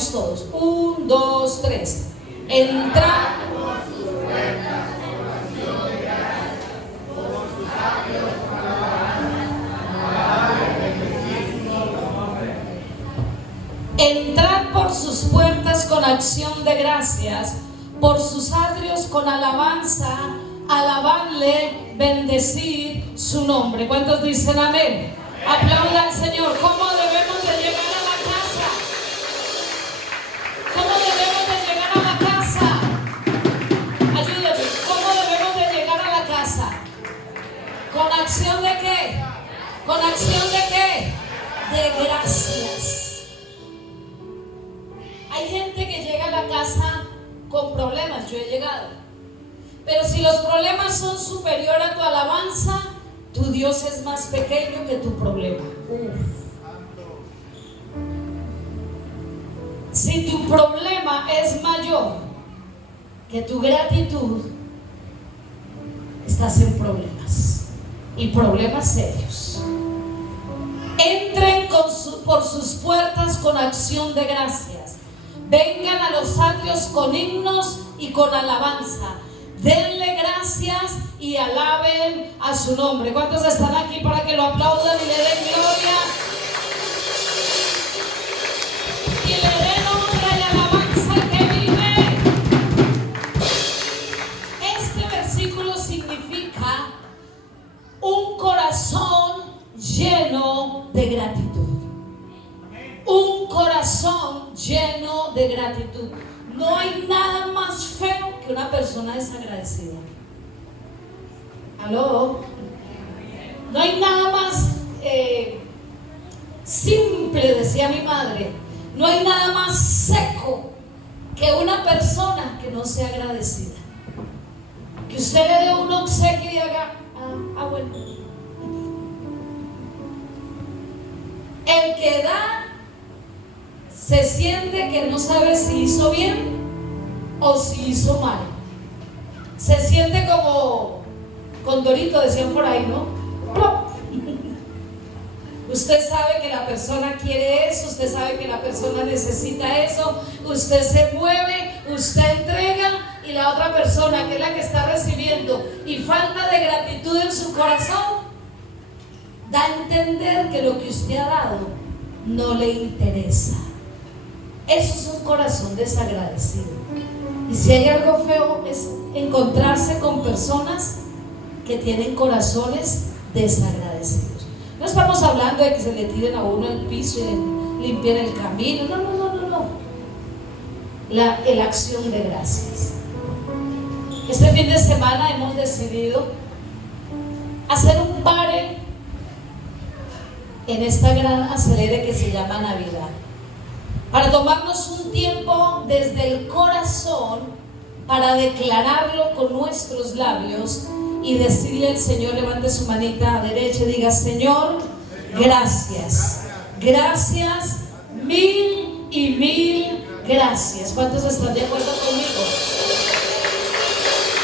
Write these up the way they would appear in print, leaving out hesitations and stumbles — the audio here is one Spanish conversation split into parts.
Leamos todos. 1, 2, 3. Entrad. Entrad por sus puertas con acción de gracias, por sus atrios con alabanza, alabadle, bendecid su nombre. ¿Cuántos dicen amén? Aplauda al Señor. ¿Cómo debemos de llegar a la casa? ¿Cómo debemos de llegar a la casa? Ayúdeme. ¿Cómo debemos de llegar a la casa? ¿Con acción de qué? ¿Con acción de qué? De gracias. Hay gente que llega a la casa con problemas, yo he llegado. Pero si los problemas son superior a tu alabanza, tu Dios es más pequeño que tu problema. Si tu problema es mayor que tu gratitud, estás en problemas, y problemas serios. Entren por sus puertas con acción de gracias. Vengan a los atrios con himnos y con alabanza. Denle gracias y alaben a su nombre. ¿Cuántos están aquí para que lo aplaudan y le den gloria? Y le den honra y alabanza al que vive. Este versículo significa un corazón lleno de gratitud. Un corazón lleno de gratitud. No hay nada más feo que una persona desagradecida. ¿Aló? No hay nada más simple, decía mi madre. No hay nada más seco que una persona que no sea agradecida. Que usted le dé un obsequio y haga, bueno. El que da se siente que no sabe si hizo bien o si hizo mal. Se siente como Condorito, decían por ahí, ¿no? Usted sabe que la persona quiere eso, usted sabe que la persona necesita eso, usted se mueve, usted entrega, y la otra persona, que es la que está recibiendo, y falta de gratitud en su corazón, da a entender que lo que usted ha dado no le interesa. Eso es un corazón desagradecido. Y si hay algo feo es encontrarse con personas que tienen corazones desagradecidos. No estamos hablando de que se le tiren a uno el piso y le limpien el camino. No. La acción de gracias. Este fin de semana hemos decidido hacer un pare en esta gran acelere que se llama Navidad, para tomarnos un tiempo desde el corazón para declararlo con nuestros labios y decirle al Señor, levante su manita derecha y diga: Señor, gracias, gracias, mil y mil gracias. ¿Cuántos están de acuerdo conmigo?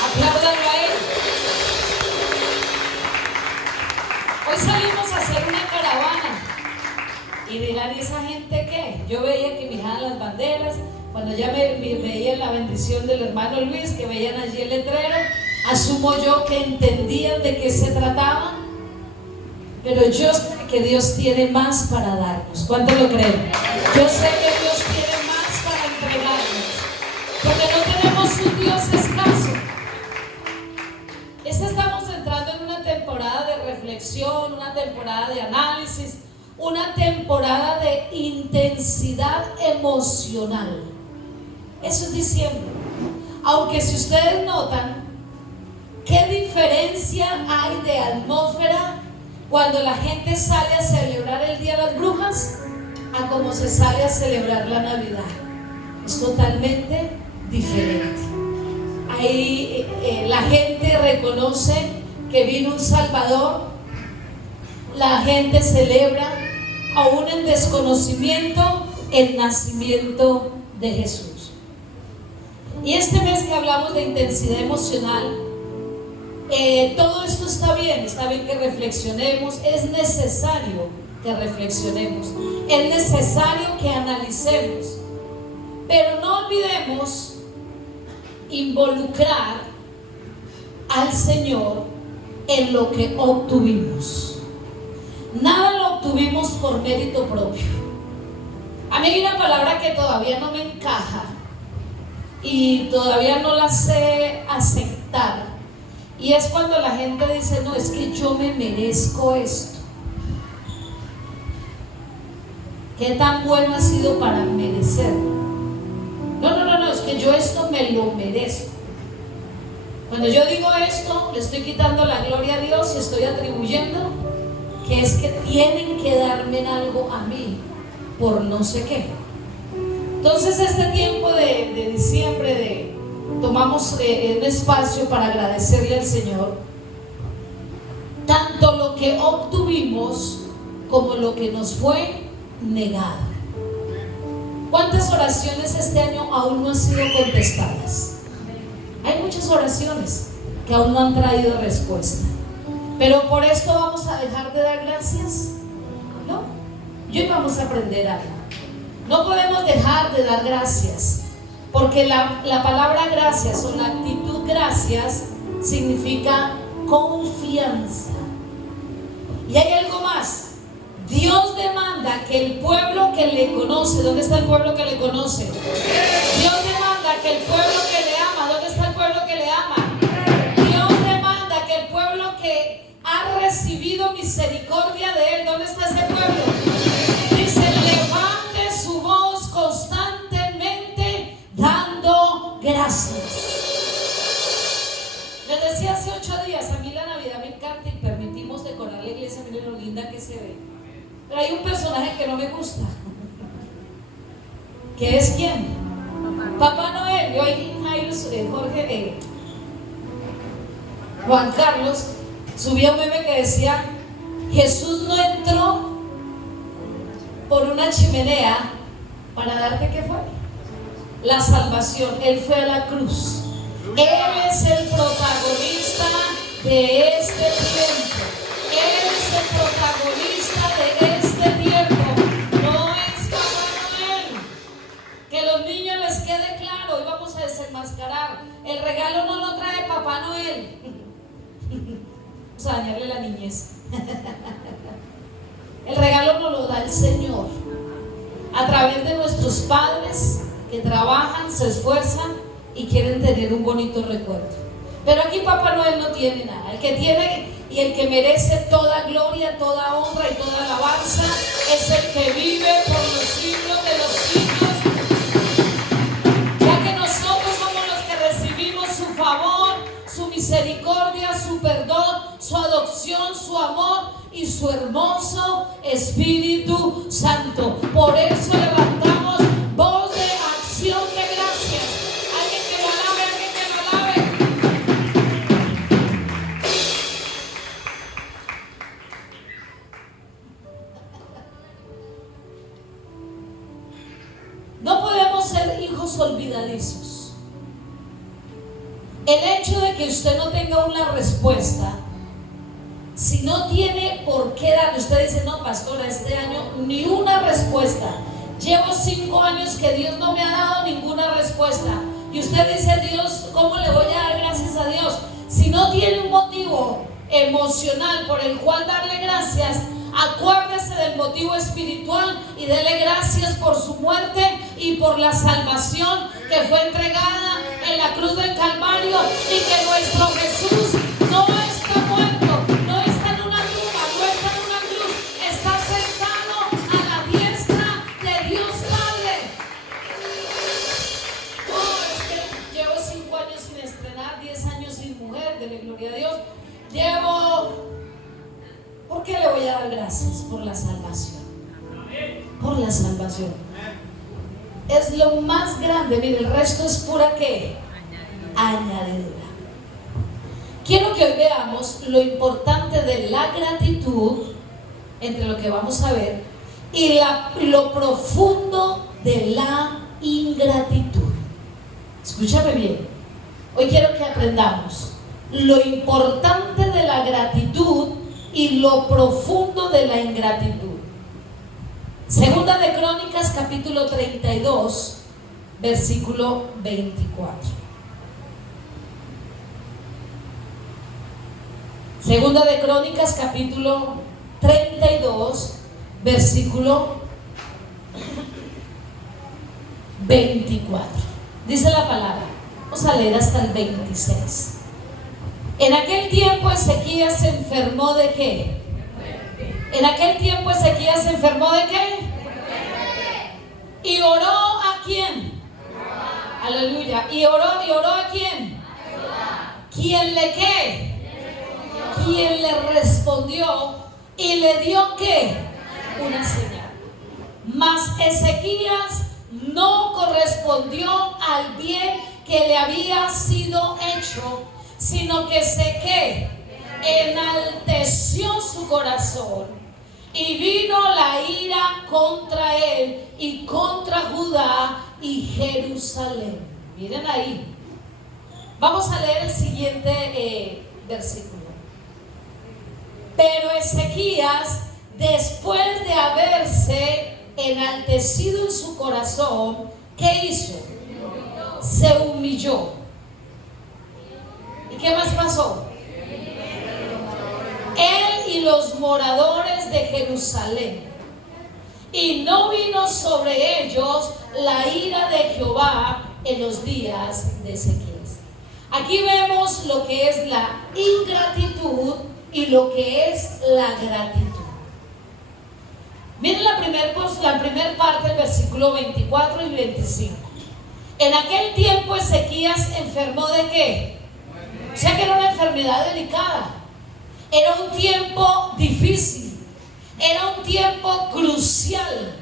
Apláudanlo a Él. Hoy salimos a hacer una caravana. Y dirán, ¿y esa gente qué? Yo veía que mijaban las banderas. Cuando ya me veían la bendición del hermano Luis, que veían allí el letrero, asumo yo que entendían de qué se trataba. Pero yo sé que Dios tiene más para darnos. ¿Cuántos lo creen? Yo sé que Dios tiene más para entregarnos, porque no tenemos un Dios escaso. Estamos entrando en una temporada de reflexión, una temporada de análisis, una temporada de intensidad emocional. Eso es diciembre. Aunque si ustedes notan, ¿qué diferencia hay de atmósfera cuando la gente sale a celebrar el Día de las Brujas a como se sale a celebrar la Navidad? Es totalmente diferente. Ahí la gente reconoce que vino un Salvador, la gente celebra, aún en desconocimiento, el nacimiento de Jesús. Y este mes que hablamos de intensidad emocional, todo esto está bien que reflexionemos, es necesario que reflexionemos, es necesario que analicemos, Pero no olvidemos involucrar al Señor en lo que obtuvimos. Nada lo obtuvimos por mérito propio. A mí hay una palabra que todavía no me encaja y todavía no la sé aceptar, y es cuando la gente dice: no, es que yo me merezco esto. ¿Qué tan bueno ha sido para merecerlo? No, es que yo esto me lo merezco. Cuando yo digo esto, le estoy quitando la gloria a Dios y estoy atribuyendo que es que tienen que darme algo a mí por no sé qué. Entonces, este tiempo de diciembre tomamos un espacio para agradecerle al Señor tanto lo que obtuvimos como lo que nos fue negado. ¿Cuántas oraciones este año aún no han sido contestadas? Hay muchas oraciones que aún no han traído respuesta. Pero por esto vamos a dejar de dar gracias. No, y hoy vamos a aprender algo. No podemos dejar de dar gracias, porque la palabra gracias o la actitud gracias significa confianza. Y hay algo más. Dios demanda que el pueblo que le conoce, ¿dónde está el pueblo que le conoce? Dios demanda que el pueblo que le ama, ¿dónde está el pueblo que le ama? Dios demanda que el pueblo que ha recibido misericordia de Él, ¿dónde está ese pueblo? Dice: levante su voz constantemente dando gracias. Les decía hace 8 días, a mí la Navidad me encanta y permitimos decorar la iglesia, miren lo linda que se ve. Pero hay un personaje que no me gusta. ¿Que es quién? Papá Noel. Yo ahí, Juan Carlos subía un meme que decía: Jesús no entró por una chimenea para darte, ¿qué fue? La salvación. Él fue a la cruz. Él es el protagonista de este tiempo. Él es el protagonista de este tiempo. No es Papá Noel. Que los niños les quede claro. Y vamos a desenmascarar. El regalo no lo trae Papá Noel. Vamos a dañarle la niñez. El regalo nos lo da el Señor a través de nuestros padres que trabajan, se esfuerzan y quieren tener un bonito recuerdo. Pero aquí Papá Noel no tiene nada. El que tiene y el que merece toda gloria, toda honra y toda alabanza es el que vive por los siglos de los siglos. Ya que nosotros somos los que recibimos su favor, su misericordia, su perdón, su adopción, su amor y su hermoso Espíritu Santo. Por eso levantamos voz de acción de gracias. Alguien que lo alabe, alguien que lo alabe. No podemos ser hijos olvidadizos. El hecho de que usted no tenga una respuesta, si no tiene por qué darle, usted dice: no, pastora, este año ni una respuesta. Llevo 5 años que Dios no me ha dado ninguna respuesta. Y usted dice: Dios, ¿cómo le voy a dar gracias a Dios? Si no tiene un motivo emocional por el cual darle gracias, acuérdese del motivo espiritual y dele gracias por su muerte y por la salvación que fue entregada en la cruz del Calvario, y que nuestro Jesús no está muerto, no está en una tumba, no está en una cruz, está sentado a la diestra de Dios Padre. Oh, es que llevo 5 años sin estrenar, 10 años sin mujer, dele gloria a Dios. ¿Por qué le voy a dar gracias? Por la salvación. Por la salvación. Es lo más grande. Mire, el resto es pura ¿qué? Añadidura. Quiero que hoy veamos lo importante de la gratitud, entre lo que vamos a ver, y lo profundo de la ingratitud. Escúchame bien. Hoy quiero que aprendamos lo importante de la gratitud y lo profundo de la ingratitud. Segunda de Crónicas, capítulo 32, versículo 24. Segunda de Crónicas, capítulo 32, versículo 24. Dice la palabra, vamos a leer hasta el 26. En aquel tiempo Ezequías se enfermó ¿de qué? En aquel tiempo Ezequías se enfermó ¿de qué? Y oró ¿a quién? Aleluya. ¿Y oró a quién? ¿Quién le qué? Quien le respondió y le dio ¿qué? Una señal. Mas Ezequías no correspondió al bien que le había sido hecho, sino que se ¿qué? Enalteció su corazón y vino la ira contra él y contra Judá y Jerusalén. Miren ahí. Vamos a leer el siguiente versículo. Pero Ezequías, después de haberse enaltecido en su corazón, ¿qué hizo? Se humilló. ¿Y qué más pasó? Él y los moradores de Jerusalén. Y no vino sobre ellos la ira de Jehová en los días de Ezequías. Aquí vemos lo que es la ingratitud y lo que es la gratitud. Miren la primera parte del versículo 24 y 25. En aquel tiempo Ezequías enfermó ¿de qué? O sea que era una enfermedad delicada. Era un tiempo difícil. Era un tiempo crucial.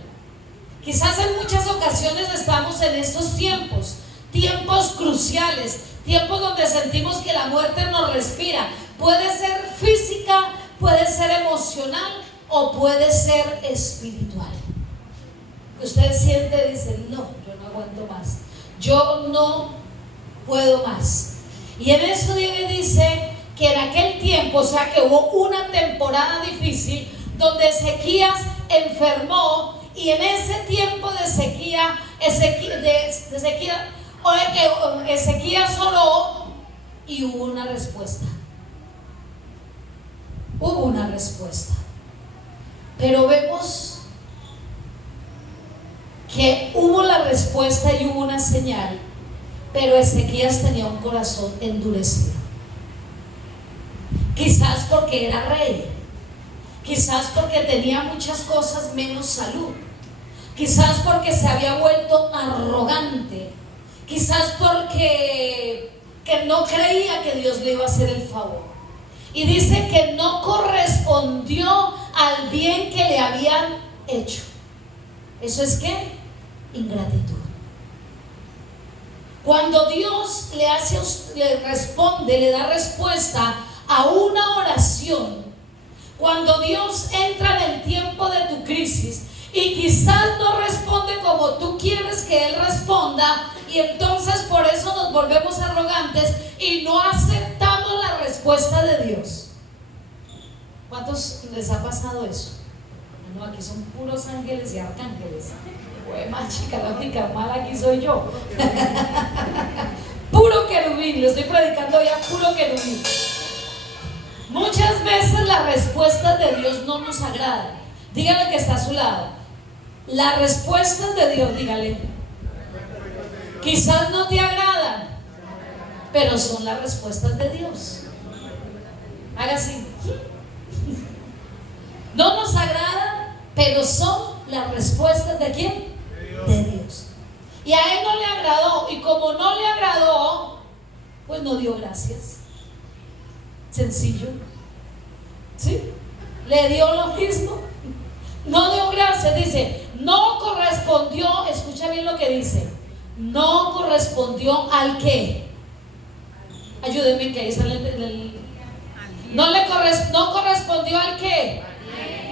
Quizás en muchas ocasiones estamos en estos tiempos cruciales, tiempos donde sentimos que la muerte nos respira. Puede ser física, puede ser emocional o puede ser espiritual. Usted siente y dice, no, yo no aguanto más, yo no puedo más. Y en eso dice que en aquel tiempo, o sea que hubo una temporada difícil donde Ezequías enfermó, y en ese tiempo de Ezequías oró y hubo una respuesta. Hubo una respuesta. Pero vemos que hubo la respuesta y hubo una señal, pero Ezequías tenía un corazón endurecido. Quizás porque era rey, quizás porque tenía muchas cosas menos salud, quizás porque se había vuelto arrogante, quizás porque no creía que Dios le iba a hacer el favor. Y dice que no correspondió al bien que le habían hecho. ¿Eso es qué? Ingratitud. Cuando Dios le responde, le da respuesta a una oración, cuando Dios entra en el tiempo de tu crisis y quizás no responde como tú quieres que Él responda, y entonces por eso nos volvemos arrogantes y no aceptamos la respuesta de Dios. ¿Cuántos les ha pasado eso? No, aquí son puros ángeles y arcángeles. Más chica, la única mala aquí soy yo. Puro querubín, le estoy predicando ya puro querubín. Muchas veces las respuestas de Dios no nos agradan. Dígale que está a su lado. Las respuestas de Dios, dígale, quizás no te agradan, pero son las respuestas de Dios. Haga así. No nos agradan, pero son las respuestas ¿de quién? De Dios. Y a Él no le agradó, y como no le agradó, pues no dio gracias. Sencillo. ¿Sí? Le dio lo mismo. No dio gracias. Dice, no correspondió, escucha bien lo que dice, no correspondió al qué. Ayúdenme que ahí está no correspondió al qué.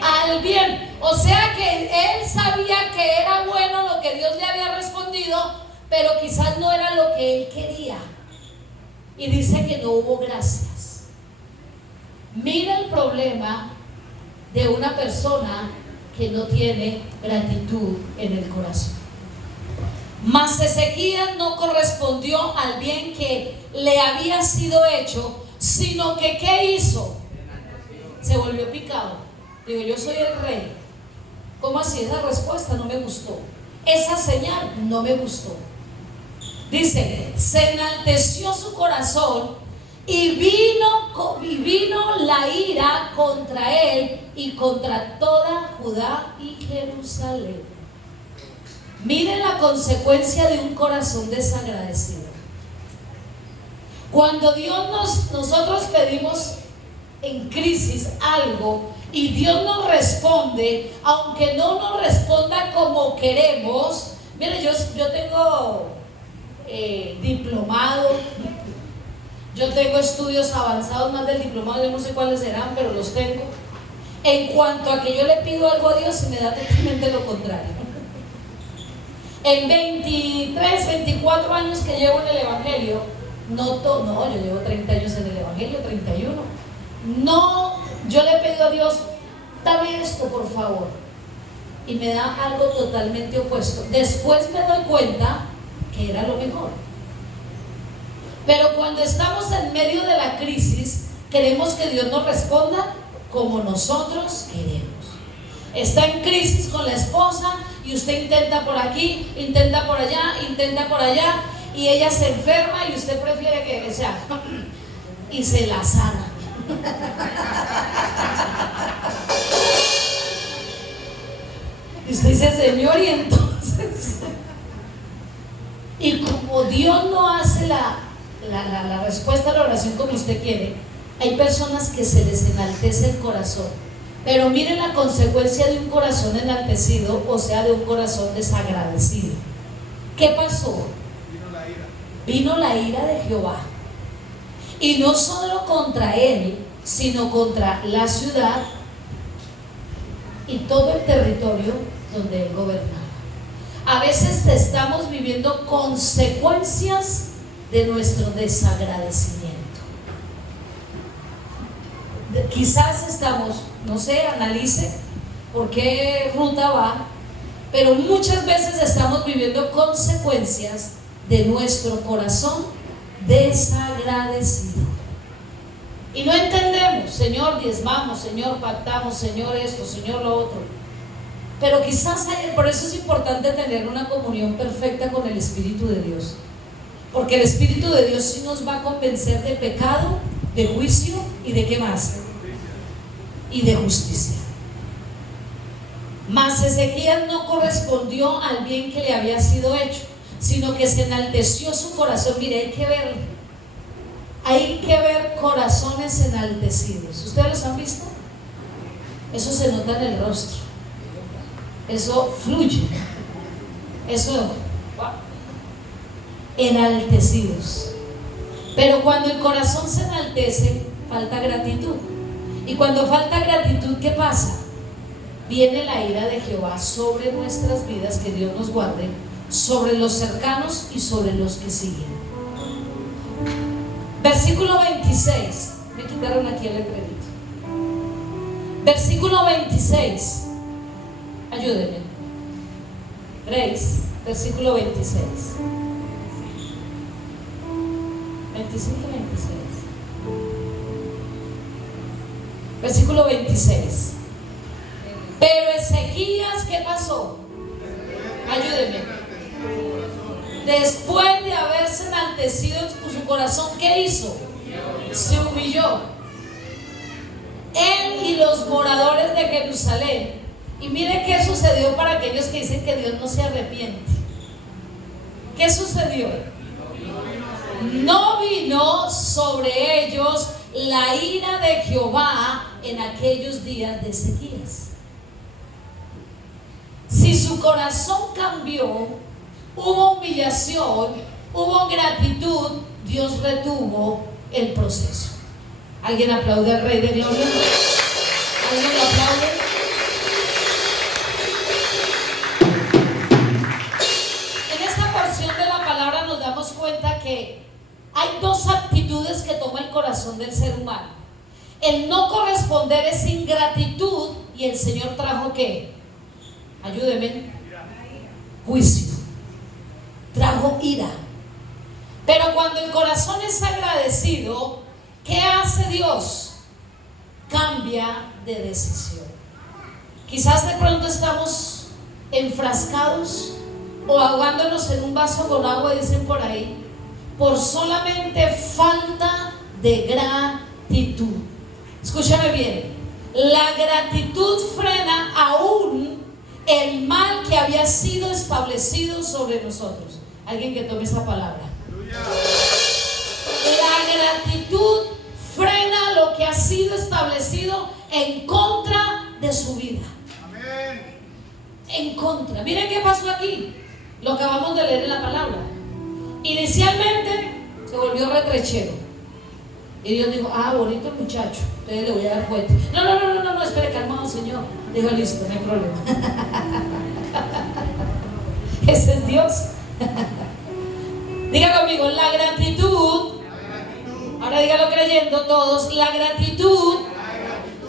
Al bien. O sea que él sabía que era bueno lo que Dios le había respondido, pero quizás no era lo que él quería. Y dice que no hubo gracias. Mira el problema de una persona que no tiene gratitud en el corazón. Mas Ezequías no correspondió al bien que le había sido hecho, sino que ¿qué hizo? Se volvió picado. Digo, yo soy el rey. ¿Cómo así? Esa respuesta no me gustó. Esa señal no me gustó. Dice, se enalteció su corazón y vino la ira contra él y contra toda Judá y Jerusalén. Miren la consecuencia de un corazón desagradecido. Cuando nosotros pedimos en crisis algo y Dios nos responde, aunque no nos responda como queremos. Miren, yo tengo diplomado, yo tengo estudios avanzados más del diplomado, yo no sé cuáles serán, pero los tengo. En cuanto a que yo le pido algo a Dios y me da totalmente lo contrario. En 23, 24 años que llevo en el Evangelio, yo llevo 30 años en el Evangelio, 31. Yo le pido a Dios, dame esto por favor, y me da algo totalmente opuesto. Después me doy cuenta que era lo mejor. Pero cuando estamos en medio de la crisis, queremos que Dios nos responda como nosotros queremos. Está en crisis con la esposa y usted intenta por aquí, intenta por allá, y ella se enferma y usted prefiere que, y se la sana. Y usted dice, Señor, y entonces, y como Dios no hace la respuesta a la oración como usted quiere, hay personas que se les enaltece el corazón. Pero miren la consecuencia de un corazón enaltecido, o sea, de un corazón desagradecido. ¿Qué pasó? Vino la ira de Jehová. Y no solo contra él, sino contra la ciudad y todo el territorio donde él gobernaba. A veces estamos viviendo consecuencias de nuestro desagradecimiento. Quizás estamos, no sé, analice por qué ruta va, pero muchas veces estamos viviendo consecuencias de nuestro corazón desagradecido. Y no entendemos, Señor, diezmamos, Señor, pactamos, Señor esto, Señor lo otro. Pero quizás por eso es importante tener una comunión perfecta con el Espíritu de Dios. Porque el Espíritu de Dios sí nos va a convencer de pecado, de juicio y de ¿qué más? Y de justicia. Mas Ezequías no correspondió al bien que le había sido hecho, sino que se enalteció su corazón. Mire, hay que ver corazones enaltecidos. ¿Ustedes los han visto? Eso se nota en el rostro, eso fluye, eso, enaltecidos. Pero cuando el corazón se enaltece, falta gratitud. Y cuando falta gratitud, ¿qué pasa? Viene la ira de Jehová sobre nuestras vidas, que Dios nos guarde, sobre los cercanos y sobre los que siguen. Versículo 26. Me quitaron aquí el letrerito. Versículo 26. Ayúdenme. Grace, versículo 26. 25, 26. Versículo 26. Pero Ezequías, ¿qué pasó? Ayúdenme. Después de haberse enaltecido en su corazón, ¿qué hizo? Se humilló. Él y los moradores de Jerusalén. Y mire qué sucedió para aquellos que dicen que Dios no se arrepiente. ¿Qué sucedió? No vino sobre ellos la ira de Jehová en aquellos días de Ezequías. Si su corazón cambió, hubo humillación, hubo gratitud, Dios retuvo el proceso. ¿Alguien aplaude al Rey de Gloria? ¿Alguien lo aplaude? En esta porción de la palabra nos damos cuenta que hay dos actitudes que toma el corazón del ser humano. El no corresponder es ingratitud, y el Señor trajo ¿qué? Ayúdeme. Juicio. trajo ira. Pero cuando el corazón es agradecido, ¿qué hace Dios? Cambia de decisión. Quizás de pronto estamos enfrascados o ahogándonos en un vaso con agua, dicen por ahí, por solamente falta de gratitud. Escúchame bien, la gratitud frena aún el mal que había sido establecido sobre nosotros. Alguien que tome esa palabra. La gratitud frena lo que ha sido establecido en contra de su vida. Amén. En contra. Miren qué pasó aquí. Lo acabamos de leer en la palabra. Inicialmente se volvió retrechero. Y Dios dijo, bonito el muchacho, entonces le voy a dar cuenta. No, espere, calmado, Señor. Dijo, listo, no hay problema. Ese es Dios. Diga conmigo, la gratitud. Ahora dígalo creyendo todos. La gratitud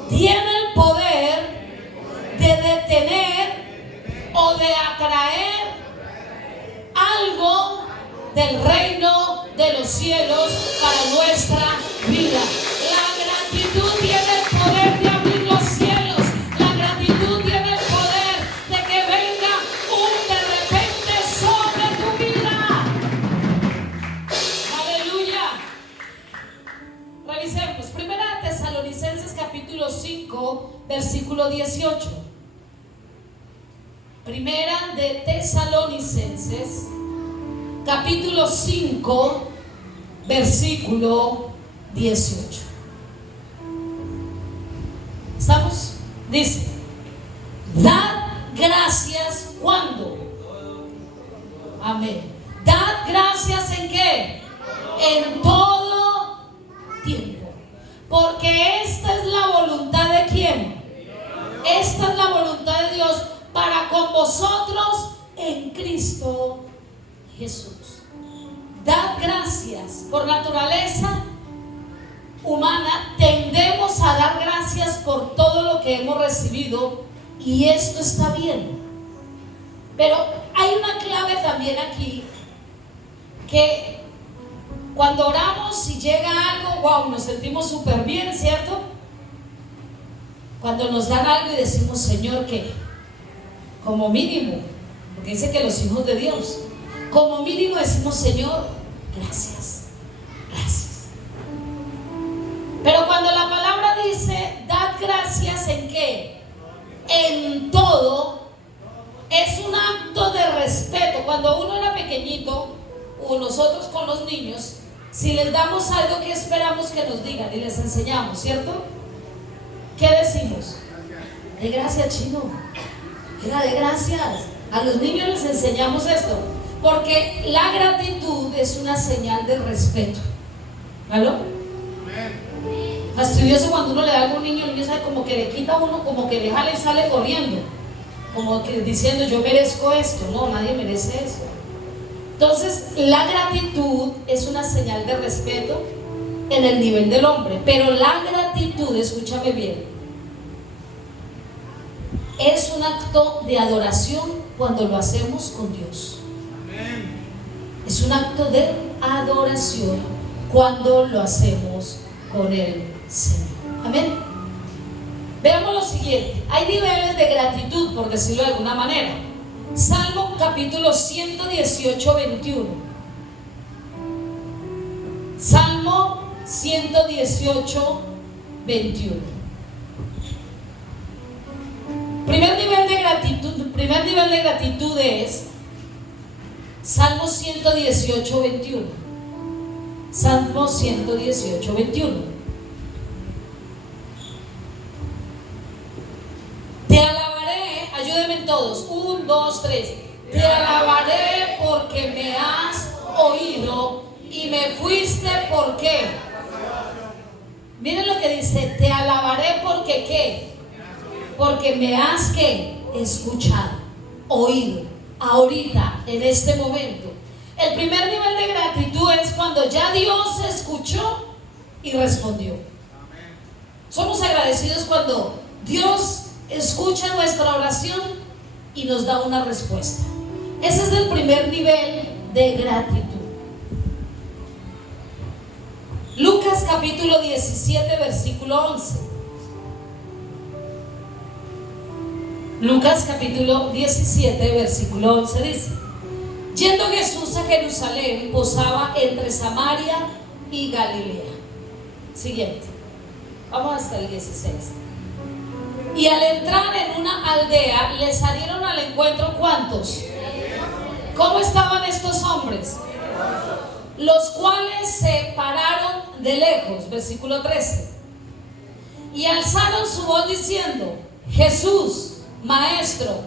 tiene el poder de detener o de atraer algo del reino de los cielos para nuestra vida. La gratitud tiene el poder de abrir los cielos. La gratitud tiene el poder de que venga un de repente sobre tu vida. Aleluya. Revisemos. Primera de Tesalonicenses capítulo 5 versículo 18. Primera de Tesalonicenses capítulo 5 versículo 18. ¿Estamos? Dice, dad gracias cuando. Amén. Dad gracias en qué? En todo tiempo. Porque esta es la voluntad de ¿quién? Esta es la voluntad de Dios para con vosotros en Cristo Jesús. Dad gracias. Por naturaleza humana tendemos a dar gracias por todo lo que hemos recibido, y esto está bien. Pero hay una clave también aquí, que cuando oramos y llega algo, wow, nos sentimos súper bien, ¿cierto? Cuando nos dan algo y decimos, Señor, ¿qué? Como mínimo, porque dice que los hijos de Dios, como mínimo decimos, Señor, gracias, gracias. Pero cuando la palabra dice, dad gracias ¿en qué? En todo, es un acto de respeto. Cuando uno era pequeñito, o nosotros con los niños, si les damos algo, ¿qué esperamos que nos digan? Y les enseñamos, ¿cierto? ¿Qué decimos? De gracias, chino. Era de gracias. A los niños les enseñamos esto, porque la gratitud es una señal de respeto. ¿Aló? Fastidioso cuando uno le da algo a un niño, el niño sabe como que le quita a uno, como que le jala y sale corriendo, como que diciendo, yo merezco esto. No, nadie merece eso. Entonces, la gratitud es una señal de respeto en el nivel del hombre, pero la gratitud, escúchame bien, es un acto de adoración cuando lo hacemos con Dios. Es un acto de adoración cuando lo hacemos con el Señor. Amén. Veamos lo siguiente. Hay niveles de gratitud, por decirlo de alguna manera. Salmo capítulo 118, 21. Salmo 118, 21. Primer nivel de gratitud es Salmo 118, 21. Salmo 118, 21. Te alabaré, ayúdenme todos, 1, 2, 3. Te alabaré porque me has oído y me fuiste, ¿por qué? Miren lo que dice, te alabaré porque ¿qué? Porque me has ¿qué? Escuchado, oído, ahorita, en este momento. El primer nivel de gratitud es cuando ya Dios escuchó y respondió. Somos agradecidos cuando Dios escucha nuestra oración y nos da una respuesta. Ese es el primer nivel de gratitud. Lucas capítulo 17 versículo 11. Lucas capítulo 17 versículo 11 dice: yendo Jesús a Jerusalén, posaba entre Samaria y Galilea. Siguiente, vamos hasta el 16. Y al entrar en una aldea, le salieron al encuentro, ¿cuántos? ¿Cómo estaban estos hombres? Los cuales se pararon de lejos, versículo 13, y alzaron su voz diciendo: Jesús, Maestro,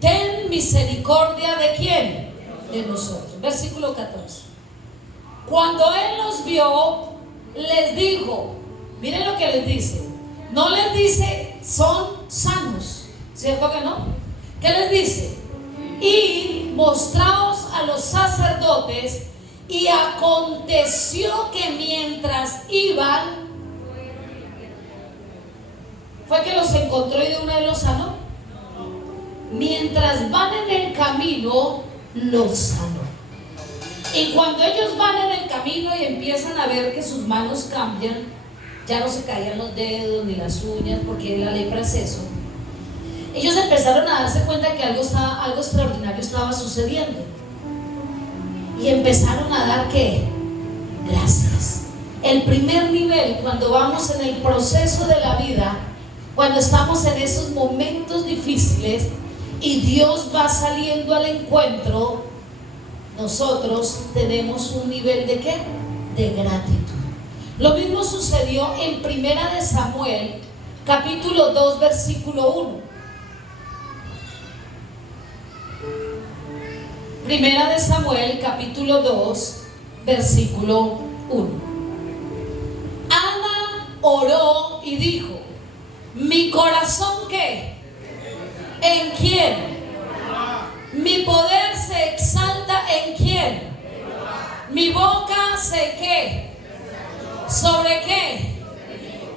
ten misericordia ¿de quién? De nosotros. Versículo 14. Cuando él los vio, les dijo, miren lo que les dice, no les dice son sanos, ¿cierto que no? ¿Qué les dice? Y mostraos a los sacerdotes. Y aconteció que mientras iban, fue que los encontró y de una vez los sanó. Mientras van en el camino, los sanó. Y cuando ellos van en el camino y empiezan a ver que sus manos cambian, ya no se caían los dedos ni las uñas, porque la lepra es eso. Ellos empezaron a darse cuenta que algo extraordinario estaba sucediendo. Y empezaron a dar ¿qué? Gracias. El primer nivel, cuando vamos en el proceso de la vida, cuando estamos en esos momentos difíciles y Dios va saliendo al encuentro, nosotros tenemos un nivel de ¿qué? De gratitud. Lo mismo sucedió en Primera de Samuel, capítulo 2, versículo 1. Primera de Samuel, capítulo 2, versículo 1. Ana oró y dijo: ¿mi corazón qué? ¿En quién? Mi poder se exalta ¿en quién? Mi boca se ¿qué? ¿Sobre qué?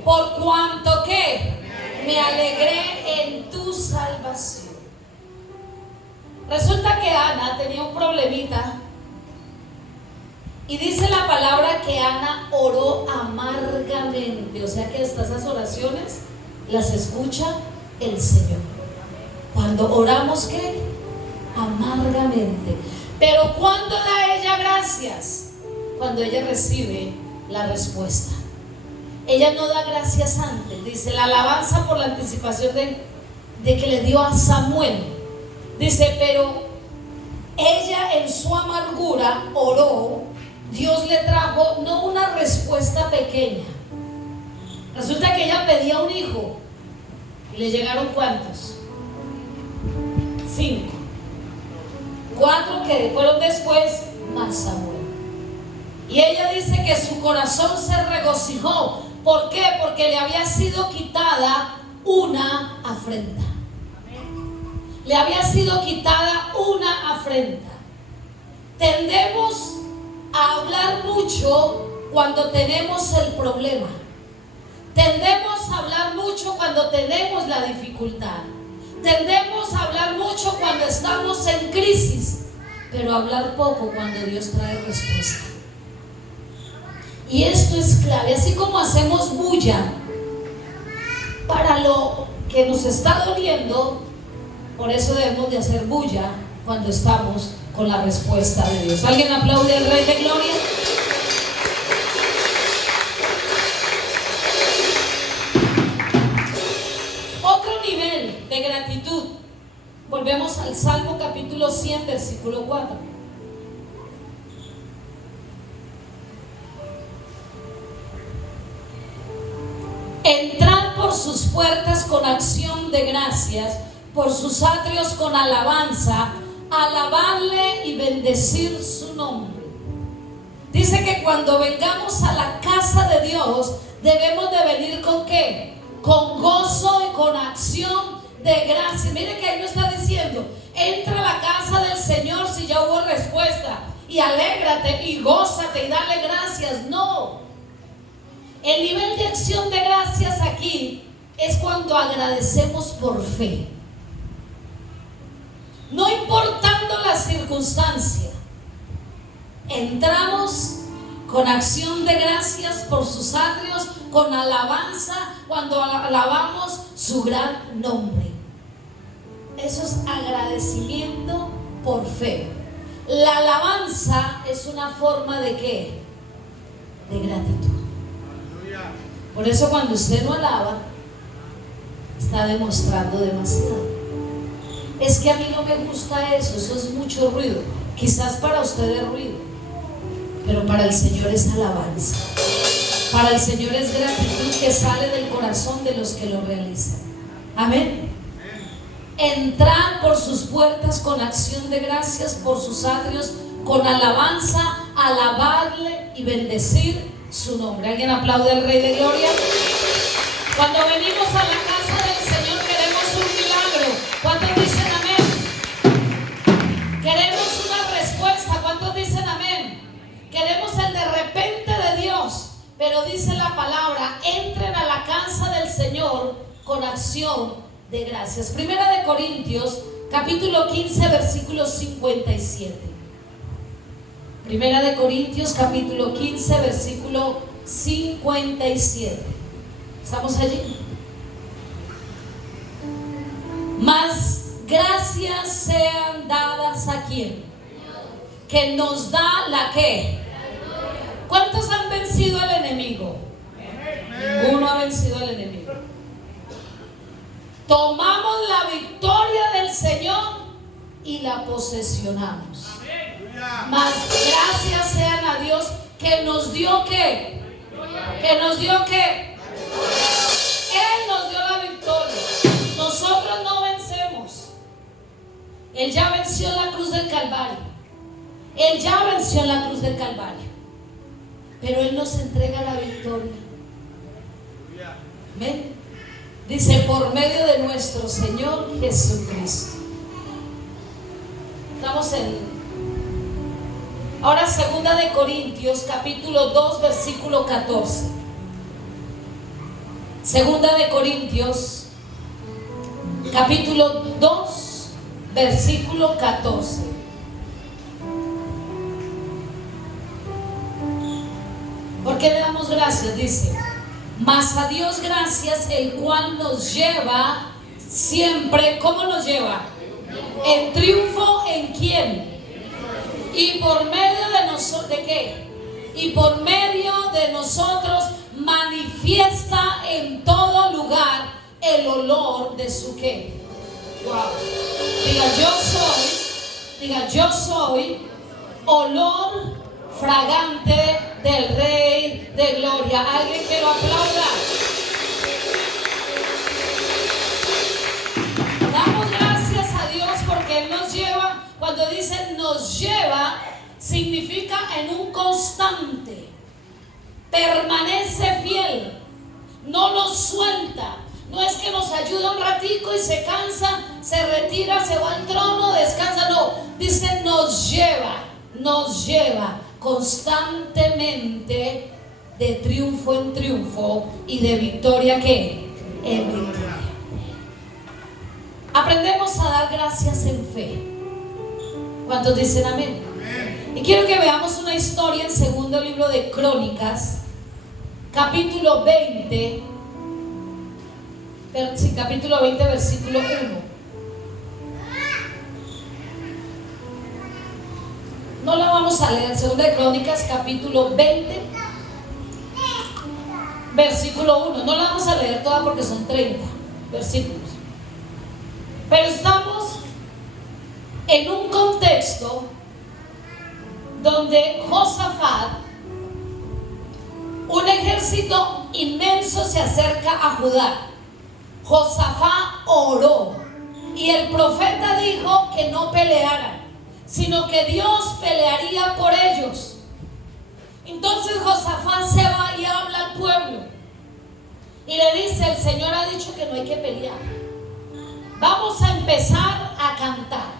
Por cuanto ¿qué? Me alegré en tu salvación. Resulta que Ana tenía un problemita y dice la palabra que Ana oró amargamente, o sea que esas oraciones las escucha el Señor. Cuando oramos ¿qué? Amargamente. Pero ¿cuándo da ella gracias? Cuando ella recibe la respuesta. Ella no da gracias antes. Dice la alabanza por la anticipación de que le dio a Samuel. Dice, pero ella en su amargura oró, Dios le trajo no una respuesta pequeña. Resulta que ella pedía un hijo y le llegaron ¿cuántos? 5. 4 que fueron después, más Samuel. Y ella dice que su corazón se regocijó. ¿Por qué? Porque le había sido quitada una afrenta. Le había sido quitada una afrenta. Tendemos a hablar mucho cuando tenemos el problema. Tendemos a hablar mucho cuando tenemos la dificultad. Tendemos a hablar mucho cuando estamos en crisis, pero hablar poco cuando Dios trae respuesta. Y esto es clave. Así como hacemos bulla para lo que nos está doliendo, por eso debemos de hacer bulla cuando estamos con la respuesta de Dios. ¿Alguien aplaude al Rey de Gloria? Otro nivel de gratitud. Volvemos al Salmo capítulo 100, versículo 4. Entrad por sus puertas con acción de gracias, por sus atrios con alabanza, alabarle y bendecir su nombre. Dice que cuando vengamos a la casa de Dios, debemos de venir ¿con qué? Con gozo y con acción de gracia. Mire que ahí lo está diciendo: entra a la casa del Señor si ya hubo respuesta, y alégrate y gózate y dale gracias. No, el nivel de acción de gracias aquí es cuando agradecemos por fe, no importando la circunstancia. Entramos con acción de gracias por sus atrios, con alabanza cuando alabamos su gran nombre. Eso es agradecimiento por fe. La alabanza es una forma de ¿qué? De gratitud. Por eso cuando usted no alaba, está demostrando demasiado. Es que a mí no me gusta eso es mucho ruido. Quizás para usted es ruido, pero para el Señor es alabanza. Para el Señor es gratitud que sale del corazón de los que lo realizan. Amén. Entrar por sus puertas con acción de gracias, por sus atrios con alabanza, alabarle y bendecir su nombre. ¿Alguien aplaude al Rey de Gloria? Cuando venimos a la casa del Señor queremos un milagro. ¿Cuántos dicen amén? Queremos una respuesta. ¿Cuántos dicen amén? Queremos el de repente de Dios. Pero dice la palabra, entren a la casa del Señor con acción de gracias. Primera de Corintios, capítulo 15, versículo 57. Primera de Corintios, capítulo 15, versículo 57. ¿Estamos allí? Mas gracias sean dadas a quien, que nos da la que. ¿Cuántos han vencido al enemigo? Ninguno ha vencido al enemigo. Tomamos la victoria del Señor y la posesionamos. Mas gracias sean a Dios que nos dio ¿qué? Que nos dio ¿qué? Él nos dio la victoria. Nosotros no vencemos. Él ya venció en la cruz del Calvario. Él ya venció en la cruz del Calvario. Pero Él nos entrega la victoria. Amén. Dice, por medio de nuestro Señor Jesucristo. Estamos en... Ahora segunda de Corintios, capítulo 2, versículo 14. Segunda de Corintios, capítulo 2, versículo 14. ¿Por qué le damos gracias? Dice, mas a Dios gracias, el cual nos lleva siempre, ¿cómo nos lleva? En triunfo, ¿en quién? Y por medio de nosotros, ¿de qué? Y por medio de nosotros manifiesta en todo lugar el olor de su ¿qué? Wow. Diga yo soy olor fragante del Rey de Gloria. ¿Alguien que lo aplauda? Damos gracias a Dios porque Él nos lleva. Cuando dice nos lleva, significa en un constante. Permanece fiel. No nos suelta. No es que nos ayuda un ratico y se cansa, se retira, se va al trono, descansa. No, dice nos lleva constantemente de triunfo en triunfo y de victoria ¿qué? En victoria. Aprendemos a dar gracias en fe. ¿Cuántos dicen amén? Amén. Y quiero que veamos una historia en segundo libro de Crónicas, capítulo 20, capítulo 20, versículo 1. No la vamos a leer, segunda de Crónicas, capítulo 20, versículo 1. No la vamos a leer toda porque son 30 versículos. Pero estamos en un contexto donde Josafat, un ejército inmenso se acerca a Judá. Josafat oró y el profeta dijo que no pelearan, sino que Dios pelearía por ellos. Entonces Josafat se va y habla al pueblo y le dice, el Señor ha dicho que no hay que pelear, vamos a empezar a cantar.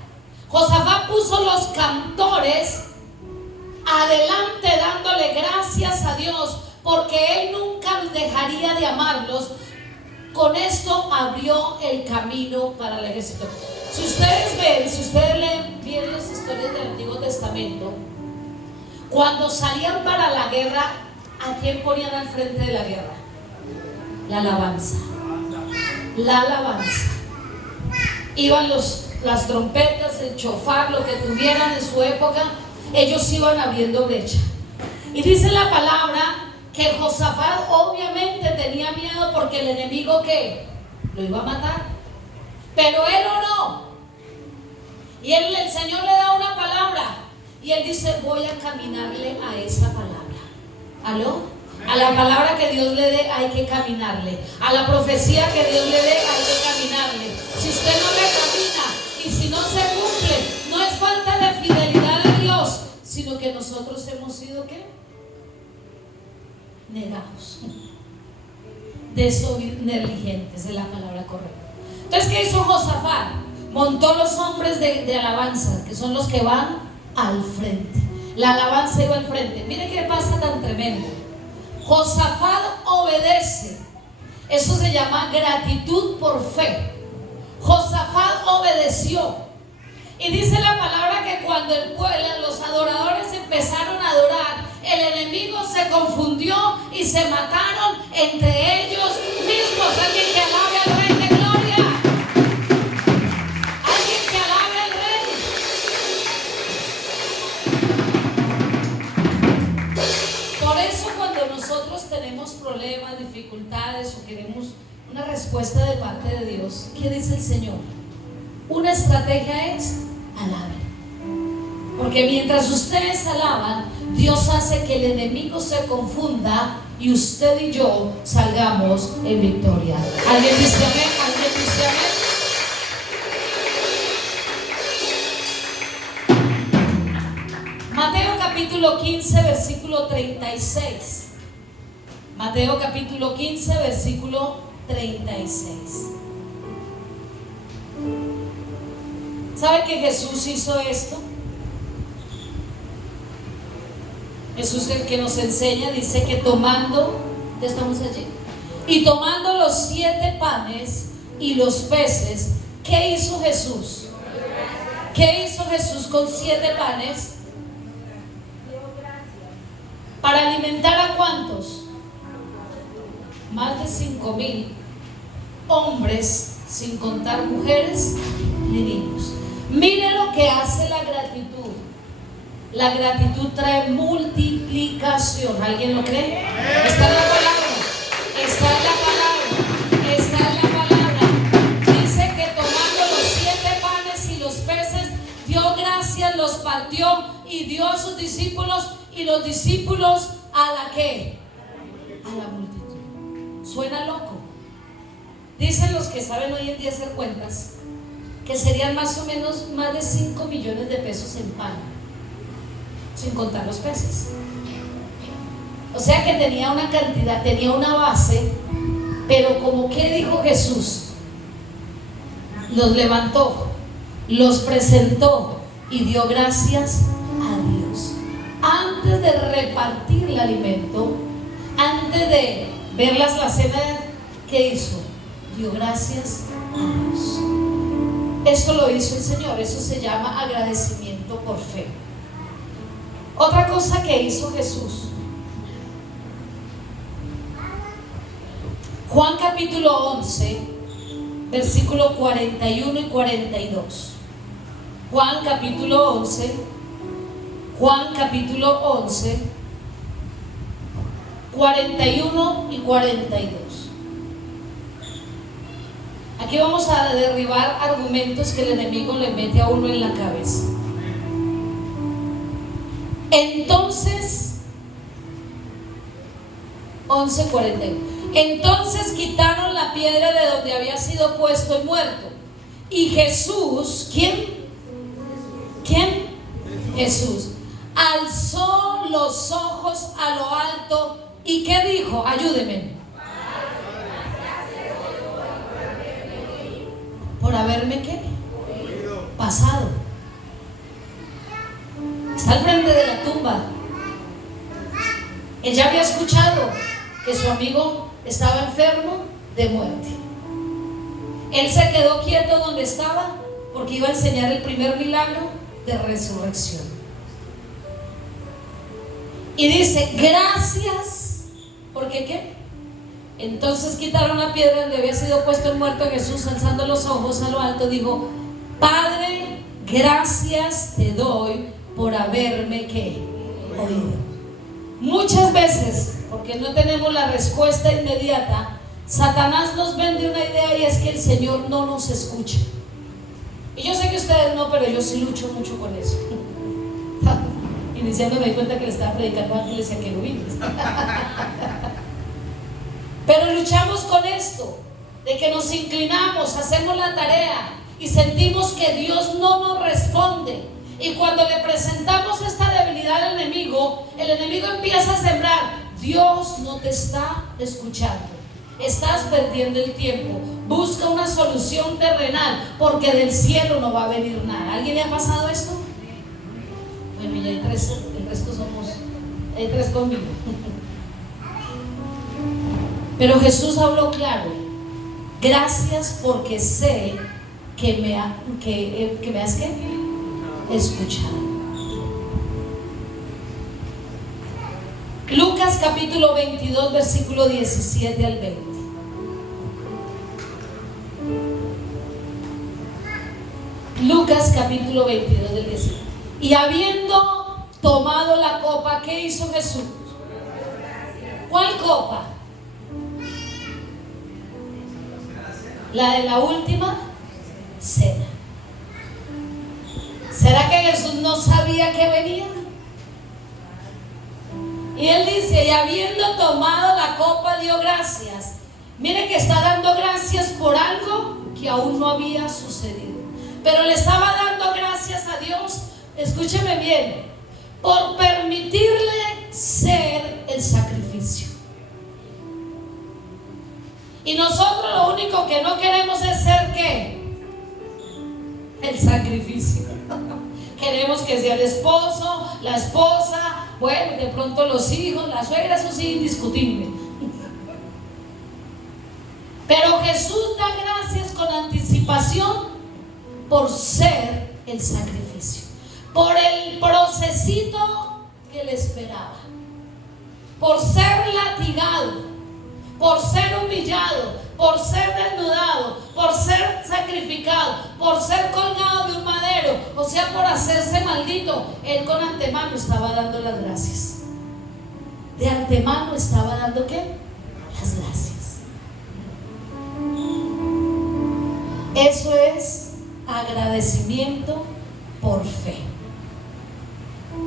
Josafat puso los cantores adelante dándole gracias a Dios porque Él nunca dejaría de amarlos. Con esto abrió el camino para el ejército. Si ustedes leen bien las historias del Antiguo Testamento, Cuando salían para la guerra, ¿a quién ponían al frente de la guerra? La alabanza. La alabanza. Iban las trompetas, el chofar, lo que tuvieran en su época, ellos iban abriendo brecha. Y dice la palabra que Josafat obviamente tenía miedo porque el enemigo que lo iba a matar, pero él oró y el Señor le da una palabra y él dice: voy a caminarle a esa palabra. ¿Aló? A la palabra que Dios le dé hay que caminarle. A la profecía que Dios le dé hay que caminarle. Si usted no le camina y si no se cumple, no es falta de fidelidad de Dios, sino que nosotros hemos sido ¿qué? Negados, negligentes, es la palabra correcta. Entonces, ¿qué hizo Josafat? Montó los hombres de alabanza, que son los que van al frente. La alabanza iba al frente. Mire qué pasa tan tremendo. Josafat obedece. Eso se llama gratitud por fe. Josafat obedeció. Y dice la palabra que cuando los adoradores empezaron a adorar, el enemigo se confundió y se mataron entre ellos mismos. Alguien que alabe al Rey de Gloria. Alguien que alabe al Rey. Por eso cuando nosotros tenemos problemas, dificultades o queremos una respuesta de parte de Dios, ¿qué dice el Señor? Una estrategia es alaben. Porque mientras ustedes alaban, Dios hace que el enemigo se confunda y usted y yo salgamos en victoria. ¿Alguien dice amén? ¿Alguien dice amén? Mateo capítulo 15, versículo 36. Mateo capítulo 15, versículo 36. ¿Sabe que Jesús hizo esto? Jesús, el que nos enseña, dice que tomando, ya estamos allí, y tomando los 7 panes y los peces, ¿qué hizo Jesús? ¿Qué hizo Jesús con 7 panes? ¿Para alimentar a cuántos? Más de 5,000 hombres, sin contar mujeres ni niños. Mire lo que hace la gratitud. La gratitud trae multiplicación. ¿Alguien lo cree? Está en la palabra. Está en la palabra. Está en la palabra. Dice que tomando los 7 panes y los peces, dio gracias, los partió y dio a sus discípulos, y los discípulos a la ¿qué? A la multitud. Suena loco. Dicen los que saben hoy en día hacer cuentas que serían más o menos más de 5 millones de pesos en pan, sin contar los peces. O sea que tenía una cantidad, tenía una base, pero como que dijo Jesús, los levantó, los presentó y dio gracias a Dios. Antes de repartir el alimento, antes de ver la cena, ¿qué hizo? Dio gracias a Dios. Esto lo hizo el Señor. Eso se llama agradecimiento por fe. Otra cosa que hizo Jesús, Juan capítulo 11, versículo 41 y 42. Juan capítulo 11, 41 y 42. Aquí vamos a derribar argumentos que el enemigo le mete a uno en la cabeza. Entonces, 11:41. Entonces quitaron la piedra de donde había sido puesto el muerto. Y Jesús, ¿quién? Jesús alzó los ojos a lo alto y ¿qué dijo? Ayúdeme. ¿Por haberme qué? Pasado. Está al frente de la tumba. Él ya había escuchado que su amigo estaba enfermo de muerte. Él se quedó quieto donde estaba porque iba a enseñar el primer milagro de resurrección. Y dice, gracias, ¿porque qué? Entonces quitaron la piedra donde había sido puesto el muerto. Jesús, alzando los ojos a lo alto, dijo, Padre, gracias te doy por haberme ¿qué? Oído. Muchas veces, porque no tenemos la respuesta inmediata, Satanás nos vende una idea, y es que el Señor no nos escucha. Y yo sé que ustedes no, pero yo sí lucho mucho con eso. Iniciando me di cuenta que le estaba predicando a ángeles y a querubines. Pero luchamos con esto, de que nos inclinamos, hacemos la tarea y sentimos que Dios no nos responde. Y cuando le presentamos esta debilidad al enemigo, el enemigo empieza a sembrar: Dios no te está escuchando, estás perdiendo el tiempo, busca una solución terrenal, porque del cielo no va a venir nada. ¿Alguien le ha pasado esto? Bueno, ya hay tres, el resto hay tres conmigo. Pero Jesús habló claro: gracias porque sé que me has escuchado. Lucas capítulo 22 versículo 17 al 20. Lucas capítulo 22 del 17. Y habiendo tomado la copa, ¿qué hizo Jesús? ¿Cuál copa? La de la última cena. ¿Será que Jesús no sabía que venía? Y él dice, y habiendo tomado la copa, dio gracias. Mire que está dando gracias por algo que aún no había sucedido, pero le estaba dando gracias a Dios, escúcheme bien, por permitirle ser el sacrificio. Y nosotros lo único que no queremos es ser ¿qué? El sacrificio. Queremos que sea el esposo, la esposa, bueno, de pronto los hijos, la suegra, eso sí, indiscutible. Pero Jesús da gracias con anticipación por ser el sacrificio, por el procesito que le esperaba, por ser latigado, por ser humillado, por ser desnudado, por ser sacrificado, por ser colgado de un madero, o sea, por hacerse maldito. Él con antemano estaba dando las gracias. De antemano estaba dando ¿qué? Las gracias. Eso es agradecimiento por fe.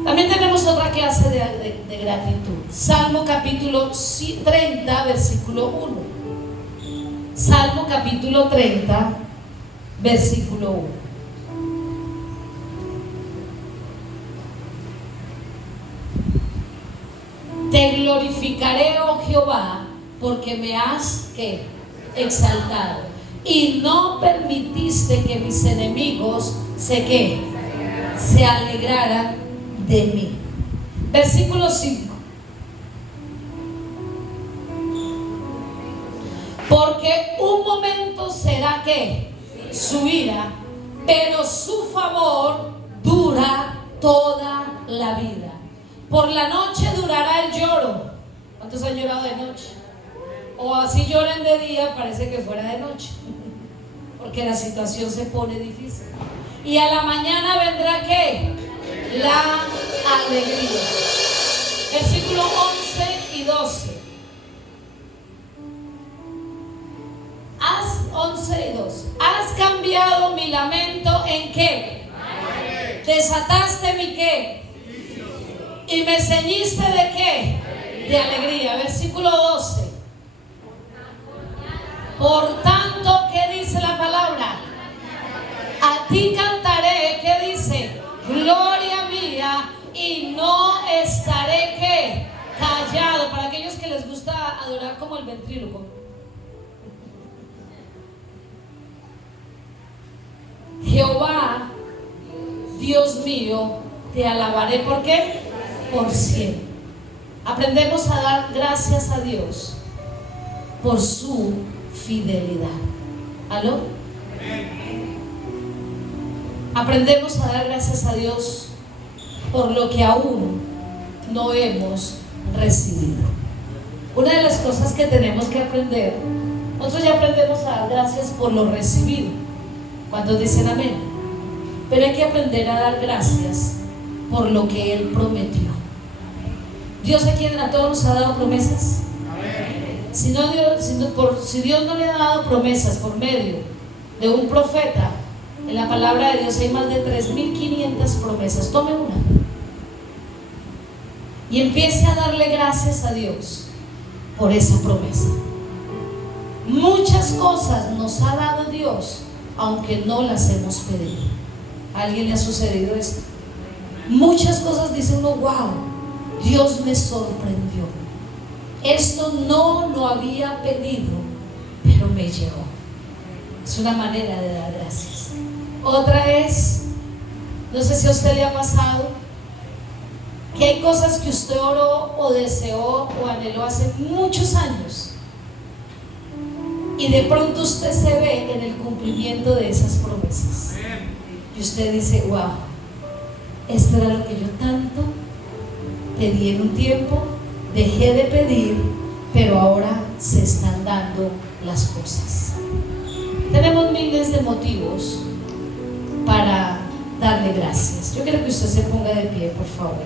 También tenemos otra clase de gratitud. Salmo capítulo 30 versículo 1. Salmo capítulo 30 versículo 1. Te glorificaré, oh Jehová, porque me has ¿qué? Exaltado, y no permitiste que mis enemigos se alegraran de mí. Versículo 5. Porque un momento será que su ira, pero su favor dura toda la vida. Por la noche durará el lloro. ¿Cuántos han llorado de noche? O así lloran de día, parece que fuera de noche, porque la situación se pone difícil. Y a la mañana vendrá ¿qué? La alegría. Versículo 11 y 12. 11 y 12. Has cambiado mi lamento en ¿qué? Desataste mi ¿qué? Y me ceñiste de ¿qué? De alegría. Versículo 12. Por tanto, ¿qué dice la palabra? A ti cantaré, ¿qué dice? Gloria mía, y no estaré ¿qué? Callado. Para aquellos que les gusta adorar como el ventríloco. Jehová, Dios mío, te alabaré. ¿Por qué? Por siempre. Aprendemos a dar gracias a Dios por su fidelidad. ¿Aló? Aprendemos a dar gracias a Dios por lo que aún no hemos recibido. Una de las cosas que tenemos que aprender, nosotros ya aprendemos a dar gracias por lo recibido. ¿Cuántos dicen amén? Pero hay que aprender a dar gracias por lo que Él prometió. Dios a todos nos ha dado promesas. Si Dios no le ha dado promesas por medio de un profeta, en la palabra de Dios hay más de 3.500 promesas. Tome una y empiece a darle gracias a Dios por esa promesa. Muchas cosas nos ha dado Dios, aunque no las hemos pedido. ¿A alguien le ha sucedido esto? Muchas cosas dice uno, wow, Dios me sorprendió. Esto no lo había pedido, pero me llegó. Es una manera de dar gracias. Otra es, no sé si a usted le ha pasado, que hay cosas que usted oró o deseó o anheló hace muchos años, y de pronto usted se ve en el cumplimiento de esas promesas. Y usted dice, wow, esto era lo que yo tanto pedí en un tiempo, dejé de pedir, pero ahora se están dando las cosas. Tenemos miles de motivos para darle gracias. Yo quiero que usted se ponga de pie, por favor.